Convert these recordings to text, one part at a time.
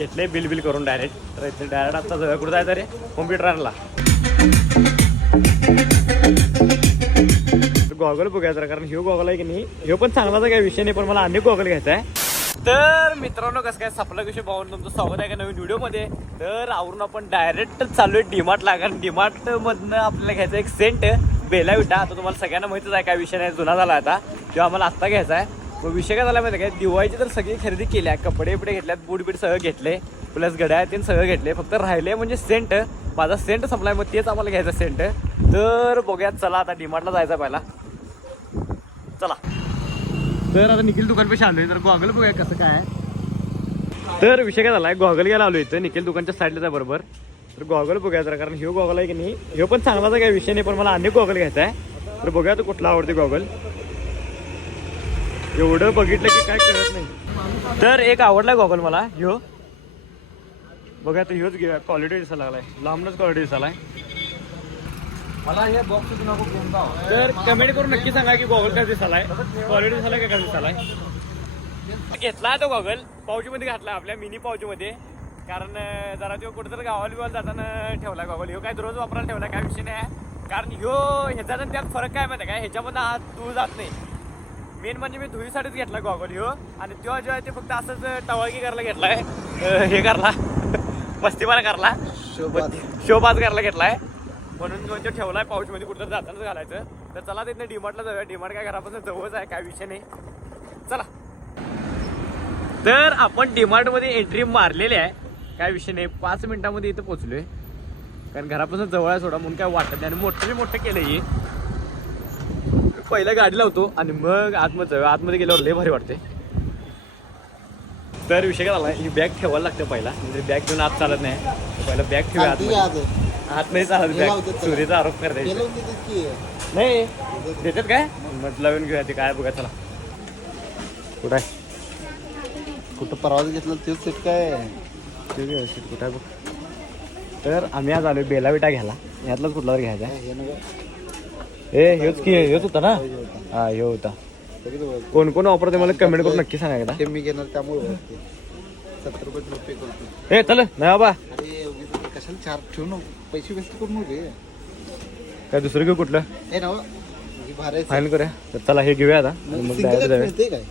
घेतले bill bill करून direct तर इथे डायरेक्ट आता जाऊया कुठं जायचं रे? कॉम्प्युटर आणला गॉगल बघायचं कारण ह्यो गॉगल आहे की नाही ह्यो पण चांगलाच काही विषय नाही पण मला अनेक गॉगल घ्यायचा आहे तर मित्रांनो कसं काय सपला विषय पाहून तुमचं स्वागत आहे का नवीन व्हिडिओमध्ये? तर आवरून आपण डायरेक्ट चालू आहे डीमार्टला कारण डीमार्टमधनं आपल्याला घ्यायचं एक सेंट बेला विटा आता तुम्हाला सगळ्यांना माहितीच आहे काय विषय नाही जुना झाला आता. तो आम्हाला आत्ता घ्यायचा आहे. मग विषय काय झाला माहिती आहे काय दिवाळीची तर सगळी खरेदी केल्या कपडे बिपडे घेतल्यात बूट बीट सगळं घेतले प्लस गड्या ते सगळं घेतले फक्त राहिले म्हणजे सेंट माझा सेंट संपलाय मग तेच आम्हाला घ्यायचं सेंट तर बघूयात चला आता डीमार्टला जायचं पहिला. चला. तर आता निखिल दुकानपेक्षा आलोय तर गॉगल बघूया कसं काय. तर विषय काय झालाय गॉगल घ्यायला आलो इथं निखिल दुकानच्या साईडला बरोबर. तर गॉगल बघूया जरा कारण ह्यो गॉगल आहे की नाही ह्यो पण चांगलाच काय विषय नाही पण मला अनेक गॉगल घ्यायचा आहे. तर बघूया तो कुठला आवडते गॉगल. एवढं बघितलं की काय कळत नाही. तर एक आवडलाय गॉगल मला ह्यो. बघा तर ह्योच घेऊया. क्वालिटी दिसायला लागलाय. लांबनच क्वालिटी दिसायलाय मला हे बॉक्स तर कमेंट करून नक्की सांगा की गॉगल काय दिसालाय क्वालिटी दिसालाय का काय दिसालाय घेतला तो गॉगल. पावची मध्ये घातला आपल्या मिनी पावची मध्ये कारण जरा तो कुठेतरी गावाला बिवाला जाताना ठेवला गॉगल. ह्यो काय रोज वापरायला ठेवला काय विषय नाही. कारण ह्यो ह्याच्यात आणि त्यात फरक काय माहिती आहे काय ह्याच्यामध्ये हात धुळ जात नाही. मेन म्हणजे मी धुळीसाठीच घेतला गॉगल ह्यो. आणि तो जो आहे ते फक्त असंच टवाळकी करायला घेतलाय. हे करला मस्तीपणा करला शोबाज करायला घेतलाय. म्हणून तो ठेवलाय पाऊच मध्ये कुठं जातानाच घालायचं. तर चला तिथनं डीमार्टला जाऊया. डीमार्ट काय घरापासून जवळच आहे काय विषय नाही. चला. तर आपण डीमार्टमध्ये एंट्री मारलेली आहे. काय विषय नाही. पाच मिनिटामध्ये इथं पोहोचलोय. कारण घरापासून जवळ आहे सोडा म्हणून काय वाटत नाही. आणि मोठं मोठं केलं हे. पहिला गाडी लावतो आणि मग आतमध्ये आतमध्ये गेल्यावर लय भारी वाटते तर विषय काय झाला ही बॅग ठेवायला लागते पहिला. म्हणजे बॅग घेऊन आत चालत नाही. पहिला बॅग ठेवूया आतमध्ये. आत नाही चालत बॅग. चोरीचा आरोप करता नाही देतात काय? मग लावून घेऊया ते काय बघा चला. कुठं आहे? कुठं परवा घेतलं तेच सेट काय ते व्यवस्थित कुठं आहे बघ. तर आम्ही आज आलोय बेलाविटा घ्यायला. यातलाच कुठला तरी घ्यायचा आहे. हे. ए हेच की हेच होता ना? हे होता. हा होता. कोण कोण वापरते मला कमेंट करून नक्की सांगा एकदा. हे मी घेणार त्यामुळे ओळखते. सत्तर रुपये तुला पे करतो ए चल नाही बाबा. अरे उगीच ते कशाला चार ठेवू नको? पैसे वेस्ट करू नको रे काय दुसरं घेऊ कुठलं? हे भारी फायनल करूया. तर चला हे घेऊया आता. आणि मग सिंगल डायरेक्ट जाऊया. मिळते काय?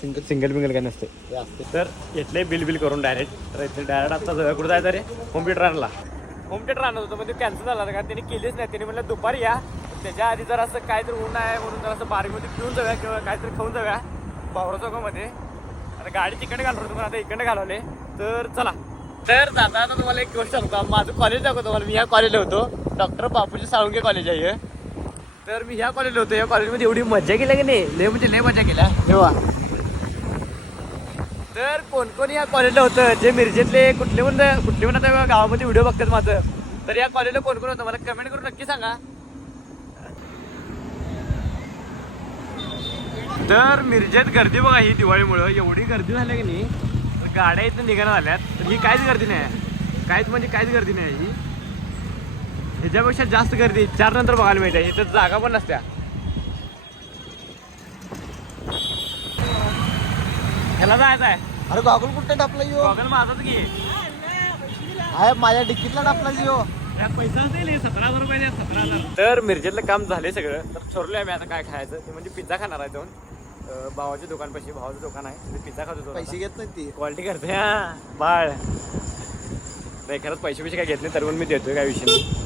सिंगल सिंगल बिंगल काय नसते असते तर घेतले बिल बिल करून डायरेक्ट तर इथे डायरेक्ट आता जाऊया कुठं जायचं रे? होम थिएटर आणला. होम थिएटर आणत होतं म्हणजे कॅन्सल झाला कारण त्यांनी केलीच नाही. त्यांनी म्हणलं दुपारी या. त्याच्या आधी जर असं काहीतरी ऊन आहे म्हणून जर असं बारीमध्ये पिऊन जाऊया किंवा काहीतरी खाऊन जाऊया पावरा चौकामध्ये. आता गाडी तिकडे घालवतो तुम्हाला आता इकडे घालवले. तर चला. तर दादा आता तुम्हाला एक गोष्ट सांगतो. माझं कॉलेज दाखवतो मला मी ह्या कॉलेजला होतो. डॉक्टर बापूजी साळुंगे कॉलेज आहे तर मी ह्या कॉलेजला होतो. या कॉलेजमध्ये एवढी मजा केली की नाही? लय म्हणजे लय मजा केल्या तेव्हा तर कोण कोण या कॉलेजला होतं? जे मिरजेतले कुठले पण कुठले पण आता गावामध्ये व्हिडिओ बघतात माझं. तर या कॉलेजला कोण कोण होतं? मला कमेंट करून नक्की सांगा. तर मिरजेत गर्दी बघा ही दिवाळीमुळं. एवढी गर्दी झाली की नाही तर गाड्या इथं निघायला झाल्यात तर ही काहीच गर्दी नाही काहीच म्हणजे काहीच गर्दी नाही ही. ह्याच्यापेक्षा जास्त गर्दी चार नंतर बघायला मिळते. इथं जागा पण नसत्या. ह्याला जायचं आहे. अरे गॉगल कुठे टापला यो? गॉगल माझाच घे आहे माझ्या डिकीटला टापला यो. त्यात पैसा असेल सतरा हजार रुपये सतरा हजार. तर मिरजेतलं काम झाले सगळं. तर ठरलोय आम्ही आता काय खायचं. ते म्हणजे पिझ्झा खाणार आहे जाऊन. अं, भावाच्या दुकान पाशी भावाचं दुकान आहे. तिथे पिझ्झा खातो पैसे घेत नाही ती. क्वालिटी करते हा. बाळ. नाही खरंच पैसे पैसे काय घेत नाही तर पण मी देतोय काय विषय नाही.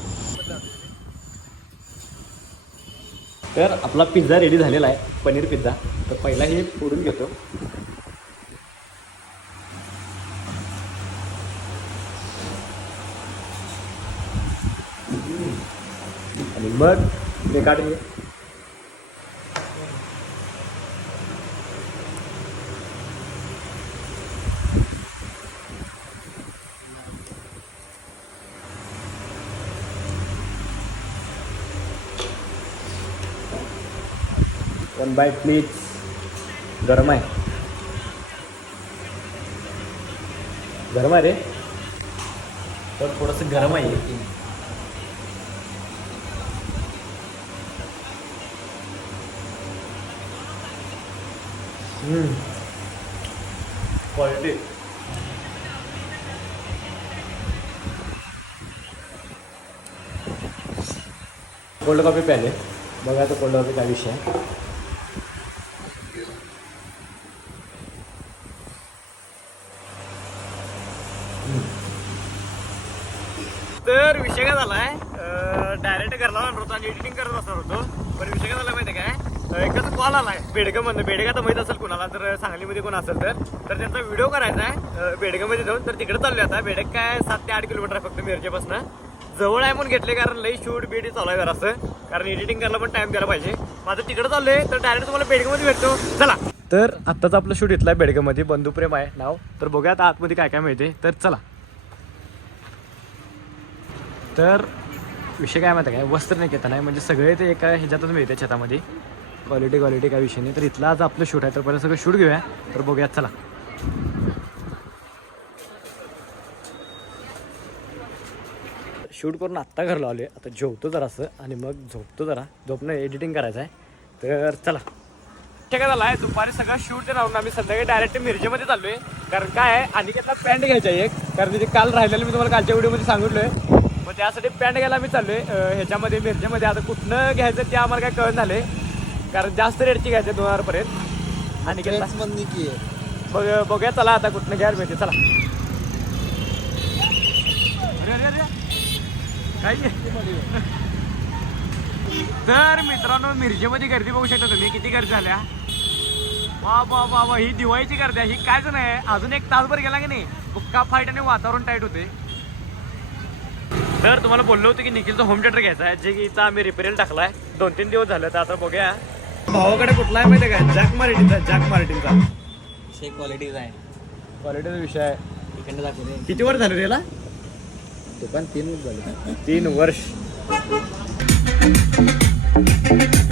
तर आपला पिझ्झा रेडी झालेला आहे पनीर पिझ्झा तर पहिला हे फोडून घेतो. आणि मग ते काढून पण बाय प्लीज गरम आहे. गरम आहे रे. तर थोडंसं गरम आहे. क्वालिटी कोल्ड कॉफी प्याले बघा तो कोल्ड कॉफी काय विषय आहे. तर विषय काय झालाय? डायरेक्ट घरला जाणार होतो आणि एडिटिंग करत असणार होतो. पण विषय काय झाला माहिती काय? एकाचा कॉल आलाय. बेडगामधनं. बेडगा तर माहीत असेल कुणाला तर सांगलीमध्ये कोण असेल तर. तर त्यांचा व्हिडिओ करायचा आहे. बेडगामध्ये जाऊन. तर तिकडे चालले आता. बेडग काय सात ते आठ किलोमीटर आहे फक्त मिरजेपासून. जवळ आहे म्हणून घेतले कारण लई शूट बीट चालू आहे असं कारण एडिटिंग करायला पण टाइम द्यायला पाहिजे. माझं तिकडे चाललोय. तर डायरेक्ट तुम्हाला बेडगामध्ये भेटतो. चला. तर आत्ताच आपलं शूट इथलं आहे बेडगामध्ये बंधुप्रेम आहे नाव. तर बघूया आता आतमध्ये काय काय मिळते तर चला. तर विषय काय माहिती आहे काय? वस्त्र नाही घेता नाही म्हणजे सगळे ते एका ह्याच्यातच मिळते छतामध्ये. क्वालिटी क्वालिटी काय विषय नाही. तर इथला आज आपलं शूट आहे. तर पहिलं सगळं शूट घेऊया. तर बघूया चला. शूट करून आत्ता घरला लावले आता जेवतो जरासं. आणि मग झोपतो जरा. झोपणं एडिटिंग करायचं आहे. तर चला. ठीक आहे झाला आहे दुपारी सगळं शूट राहून आम्ही संध्याकाळी डायरेक्ट मिरजेमध्ये चाललोय. कारण काय आहे अनिकेतला पॅन्ट घ्यायचा आहे एक. कारण तिथे काल राहिलेलं मी तुम्हाला कालच्या व्हिडिओमध्ये सांगितलोय. मग त्यासाठी पॅन्ट घ्यायला आम्ही चाललोय. अं, ह्याच्यामध्ये मिरजेमध्ये. आता कुठनं घ्यायचं ते आम्हाला काय कळत झाले कारण जास्त रेटची घ्यायचे दोन हजारपर्यंत आहे. बघ बघूया चला आता कुठनं घ्यायला मिळते. चला. अरे अरे अरे. काय? तर मित्रांनो मिरजेमध्ये गर्दी बघू शकता तुम्ही. किती गर्दी झाल्या? वा वा वा वा ही दिवाळीची गर्दी आहे. ही कायच नाही अजून एक तासभर गेला की नाही? बुक्का फाईट आणि वातावरण टाईट होते. तर तुम्हाला बोललो होतो की निखिलचा होम थिएटर घ्यायचा आहे. जे की इथं आम्ही रिपेरियल टाकलाय. दोन तीन दिवस झाले तर आता बघूया. भावाकडे कुठला आहे माहिती आहे का? जॅक मार्टिनचा जॅक मार्टिनचा क्वालिटीज आहे. क्वालिटीचा विषय आहे. किती वर झालं रे याला दुकान तीन झाले. तीन वर्ष. thank you